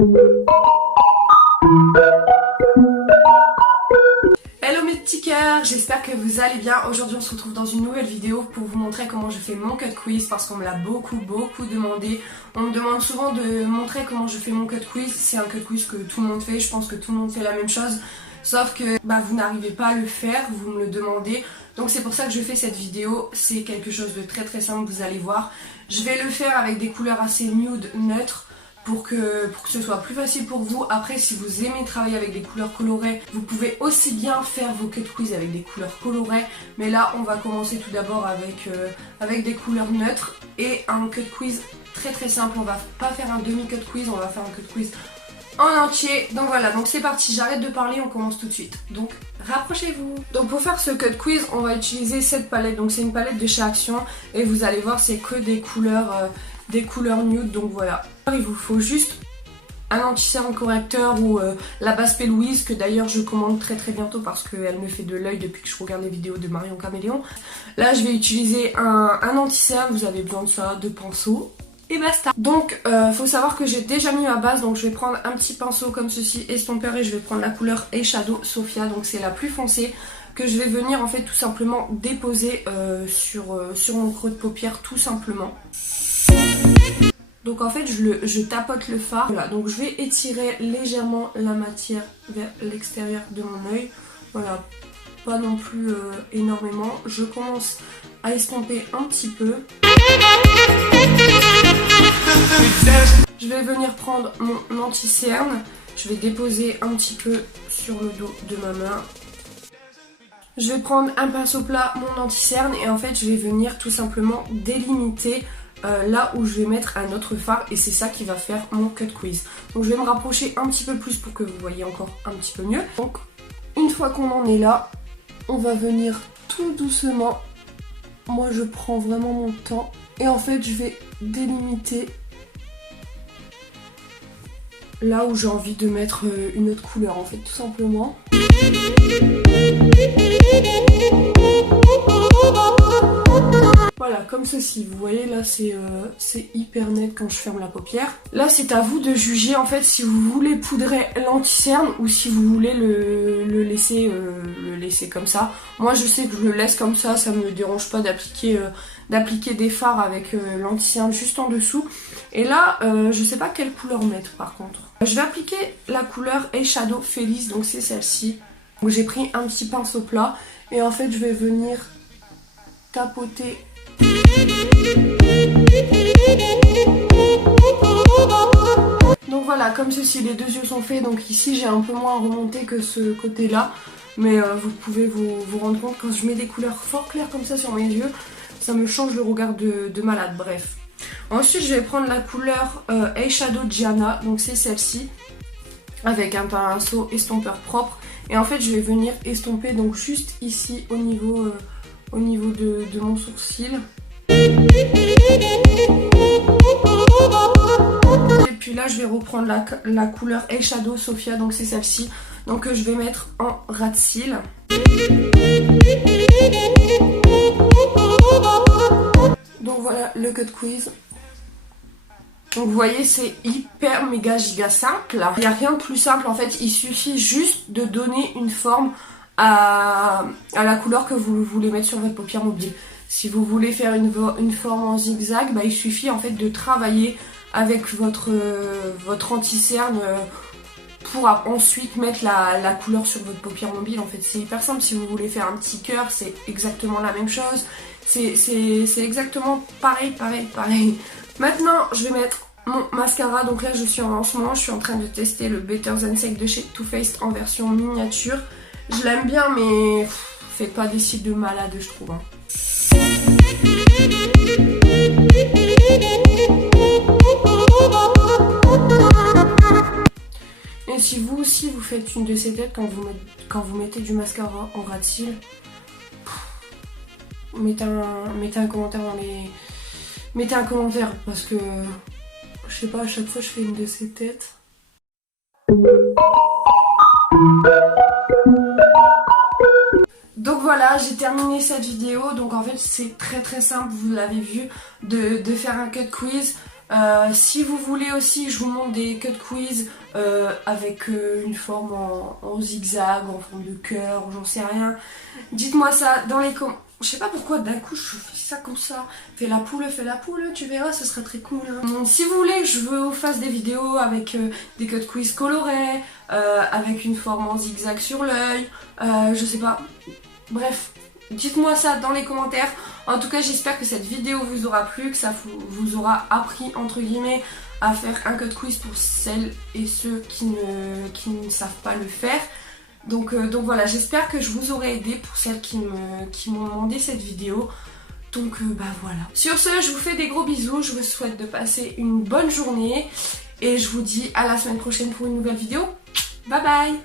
Hello mes petits cœurs, j'espère que vous allez bien. Aujourd'hui on se retrouve dans une nouvelle vidéo pour vous montrer comment je fais mon cut quiz parce qu'on me l'a beaucoup demandé. On me demande souvent de montrer comment je fais mon cut quiz. C'est un cut quiz que tout le monde fait, je pense que tout le monde fait la même chose. Sauf que vous n'arrivez pas à le faire, vous me le demandez. Donc c'est pour ça que je fais cette vidéo. C'est quelque chose de très simple, vous allez voir. Je vais le faire avec des couleurs assez nude, neutres. Pour que ce soit plus facile pour vous. Après, si vous aimez travailler avec des couleurs colorées, vous pouvez aussi bien faire vos cut quiz avec des couleurs colorées. Mais là, on va commencer tout d'abord avec des couleurs neutres et un cut quiz très simple. On va pas faire un demi cut quiz, on va faire un cut quiz en entier. Donc voilà, donc c'est parti, j'arrête de parler, on commence tout de suite. Donc rapprochez-vous. Donc pour faire ce cut quiz, on va utiliser cette palette. Donc c'est une palette de chez Action et vous allez voir, c'est que des couleurs nude. Donc voilà. Il vous faut juste un anti-cerne correcteur ou la base P. Louise, que d'ailleurs je commande très bientôt parce qu'elle me fait de l'œil depuis que je regarde les vidéos de Marion Caméléon. Là je vais utiliser un anti-cerne, vous avez besoin de ça, de pinceau et basta. Donc faut savoir que j'ai déjà mis ma base, donc je vais prendre un petit pinceau comme ceci, estompeur, et je vais prendre la couleur Eyeshadow Sophia, donc c'est la plus foncée, que je vais venir en fait tout simplement déposer sur mon creux de paupière tout simplement. Donc en fait je tapote le fard, voilà, donc je vais étirer légèrement la matière vers l'extérieur de mon œil, voilà, pas non plus énormément. Je commence à estomper un petit peu. Je vais venir prendre mon anti-cerne, je vais déposer un petit peu sur le dos de ma main. Je vais prendre un pinceau plat, mon anti-cerne, et en fait je vais venir tout simplement délimiter là où je vais mettre un autre fard, et c'est ça qui va faire mon cut quiz. Donc je vais me rapprocher un petit peu plus pour que vous voyez encore un petit peu mieux. Donc une fois qu'on en est là, on va venir tout doucement. Moi je prends vraiment mon temps et en fait je vais délimiter là où j'ai envie de mettre une autre couleur, en fait, tout simplement. Voilà, comme ceci, vous voyez là c'est hyper net quand je ferme la paupière. Là c'est à vous de juger en fait si vous voulez poudrer l'anti-cerne ou si vous voulez le laisser comme ça. Moi je sais que je le laisse comme ça me dérange pas d'appliquer des fards avec l'anti-cerne juste en dessous. Et là je sais pas quelle couleur mettre par contre. Je vais appliquer la couleur Eyeshadow Felice, donc c'est celle-ci. Donc j'ai pris un petit pinceau plat et en fait je vais venir tapoter. Donc voilà, comme ceci, les deux yeux sont faits. Donc ici j'ai un peu moins remonté que ce côté là, mais vous pouvez vous rendre compte, quand je mets des couleurs fort claires comme ça sur mes yeux, ça me change le regard de malade. Bref, ensuite je vais prendre la couleur Eyeshadow Gianna, donc c'est celle-ci, avec un pinceau estompeur propre, et en fait je vais venir estomper donc juste ici au niveau de mon sourcil. Et puis là je vais reprendre la couleur Eyeshadow Sophia, donc c'est celle-ci, donc je vais mettre en ras de cils. Donc voilà le cut quiz. Donc vous voyez, c'est hyper méga giga simple. Il n'y a rien de plus simple en fait, il suffit juste de donner une forme à la couleur que vous voulez mettre sur votre paupière mobile. Si vous voulez faire une forme en zigzag, il suffit en fait de travailler avec votre anti-cerne pour ensuite mettre la couleur sur votre paupière mobile. En fait c'est hyper simple. Si vous voulez faire un petit cœur, c'est exactement la même chose. C'est exactement pareil. Maintenant je vais mettre mon mascara. Donc là je suis en lancement, je suis en train de tester le Better Than Sex de chez Too Faced en version miniature. Je l'aime bien, mais faites pas des cils de malade, je trouve. Et si vous aussi vous faites une de ces têtes quand vous mettez du mascara en ras de cils, mettez un commentaire mettez un commentaire parce que je sais pas, à chaque fois je fais une de ces têtes. Donc voilà, j'ai terminé cette vidéo. Donc en fait c'est très simple, vous l'avez vu, de faire un cut quiz. Si vous voulez aussi, je vous montre des cut quiz avec une forme en zigzag, en forme de cœur, j'en sais rien. Dites-moi ça dans les commentaires. Je sais pas pourquoi d'un coup je fais ça comme ça. Fais la poule, tu verras, ce serait très cool. Hein. Si vous voulez que je vous fasse des vidéos avec des cut quiz colorés, avec une forme en zigzag sur l'œil, je sais pas. Bref, dites-moi ça dans les commentaires. En tout cas, j'espère que cette vidéo vous aura plu, que ça vous aura appris, entre guillemets, à faire un cut quiz pour celles et ceux qui ne savent pas le faire. Donc voilà, j'espère que je vous aurai aidé pour celles qui m'ont demandé cette vidéo. Donc bah voilà. Sur ce, je vous fais des gros bisous, je vous souhaite de passer une bonne journée et je vous dis à la semaine prochaine pour une nouvelle vidéo. Bye bye!